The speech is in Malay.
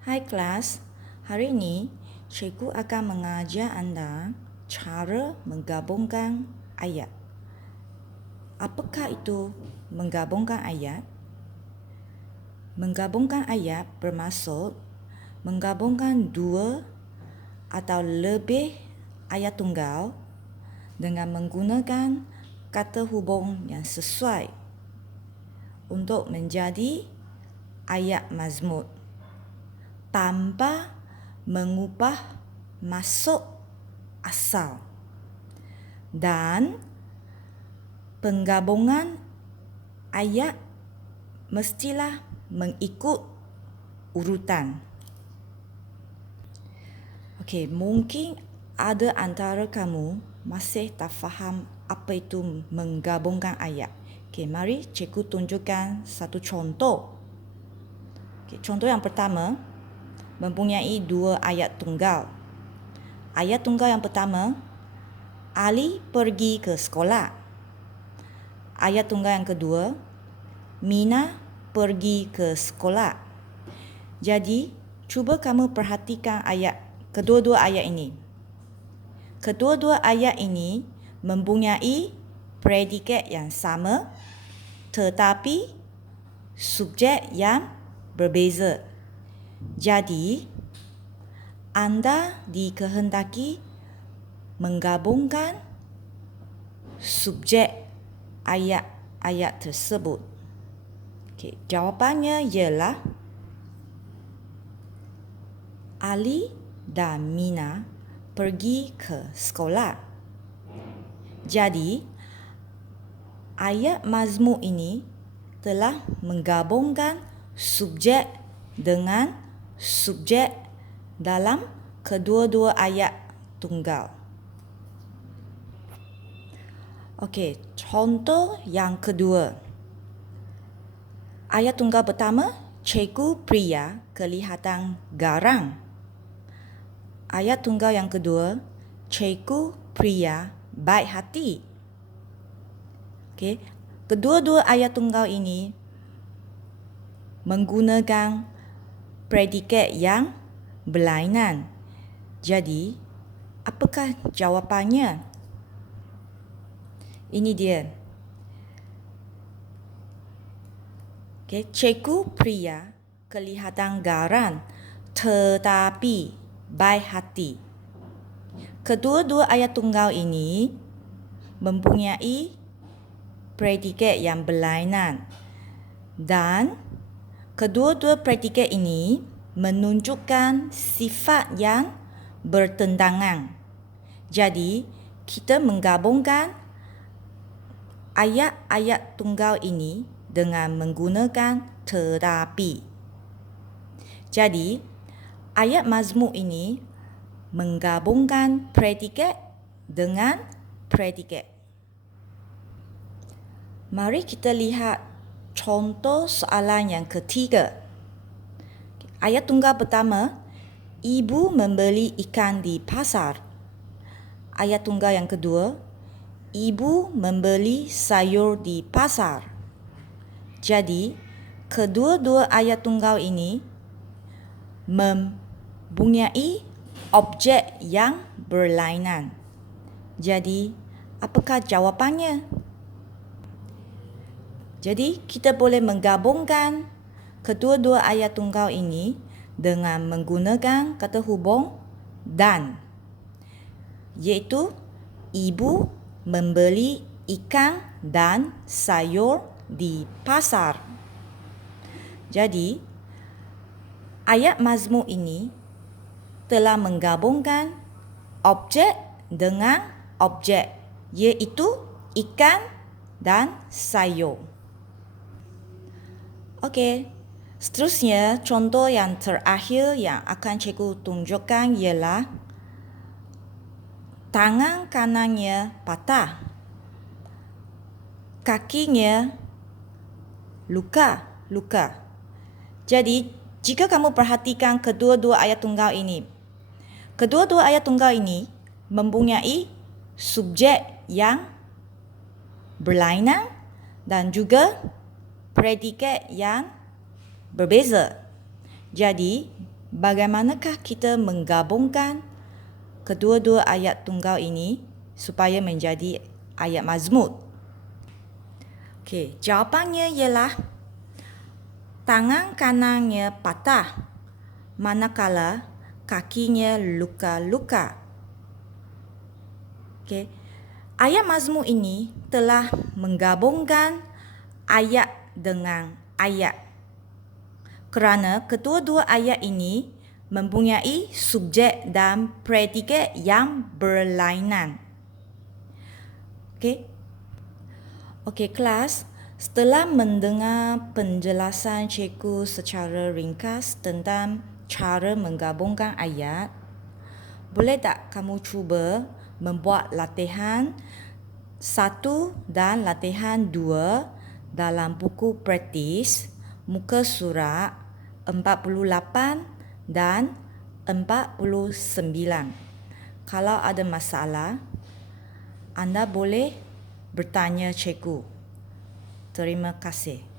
Hai kelas, hari ini cikgu akan mengajar anda cara menggabungkan ayat. Apakah itu menggabungkan ayat? Menggabungkan ayat bermaksud menggabungkan dua atau lebih ayat tunggal dengan menggunakan kata hubung yang sesuai untuk menjadi ayat mazmud tanpa mengubah maksud asal. Dan penggabungan ayat mestilah mengikut urutan. Okey, mungkin ada antara kamu masih tak faham apa itu menggabungkan ayat. Okey, mari cikgu tunjukkan satu contoh. Okey, contoh yang pertama mempunyai dua ayat tunggal. Ayat tunggal yang pertama, Ali pergi ke sekolah. Ayat tunggal yang kedua, Mina pergi ke sekolah. Jadi, cuba kamu perhatikan kedua-dua ayat ini. Kedua-dua ayat ini mempunyai predikat yang sama tetapi subjek yang berbeza. Jadi, anda dikehendaki menggabungkan subjek ayat-ayat tersebut. Okey, jawapannya ialah Ali dan Mina pergi ke sekolah. Jadi, ayat mazmum ini telah menggabungkan subjek dengan subjek dalam kedua-dua ayat tunggal. Okey, contoh yang kedua. Ayat tunggal pertama, cikgu pria kelihatan garang. Ayat tunggal yang kedua, cikgu pria baik hati. Okey, kedua-dua ayat tunggal ini menggunakan predikat yang berlainan. Jadi, apakah jawapannya? Ini dia. Okey, cikgu pria kelihatan garang tetapi baik hati. Kedua-dua ayat tunggal ini mempunyai predikat yang berlainan dan kedua-dua predikat ini menunjukkan sifat yang bertentangan. Jadi, kita menggabungkan ayat-ayat tunggal ini dengan menggunakan tetapi. Jadi, ayat mazmum ini menggabungkan predikat dengan predikat. Mari kita lihat contoh soalan yang ketiga. Ayat tunggal pertama, ibu membeli ikan di pasar. Ayat tunggal yang kedua, ibu membeli sayur di pasar. Jadi, kedua-dua ayat tunggal ini mempunyai objek yang berlainan. Jadi, apakah jawapannya? Jadi, kita boleh menggabungkan kedua-dua ayat tunggal ini dengan menggunakan kata hubung dan, iaitu ibu membeli ikan dan sayur di pasar. Jadi, ayat mazmum ini telah menggabungkan objek dengan objek, iaitu ikan dan sayur. Okey, seterusnya contoh yang terakhir yang akan cikgu tunjukkan ialah tangan kanannya patah, kakinya luka. Jadi, jika kamu perhatikan kedua-dua ayat tunggal ini, kedua-dua ayat tunggal ini mempunyai subjek yang berlainan dan juga predikat yang berbeza. Jadi, bagaimanakah kita menggabungkan kedua-dua ayat tunggal ini supaya menjadi ayat mazmud? Okey, jawapannya ialah tangan kanannya patah manakala kakinya luka-luka. Okey. Ayat mazmud ini telah menggabungkan ayat dengan ayat. Kerana kedua-dua ayat ini mempunyai subjek dan predikat yang berlainan. Okey. Okey kelas, setelah mendengar penjelasan cikgu secara ringkas tentang cara menggabungkan ayat, boleh tak kamu cuba membuat latihan 1 dan latihan 2 dalam buku praktis muka surat 48 dan 49. Kalau ada masalah, anda boleh bertanya cikgu. Terima kasih.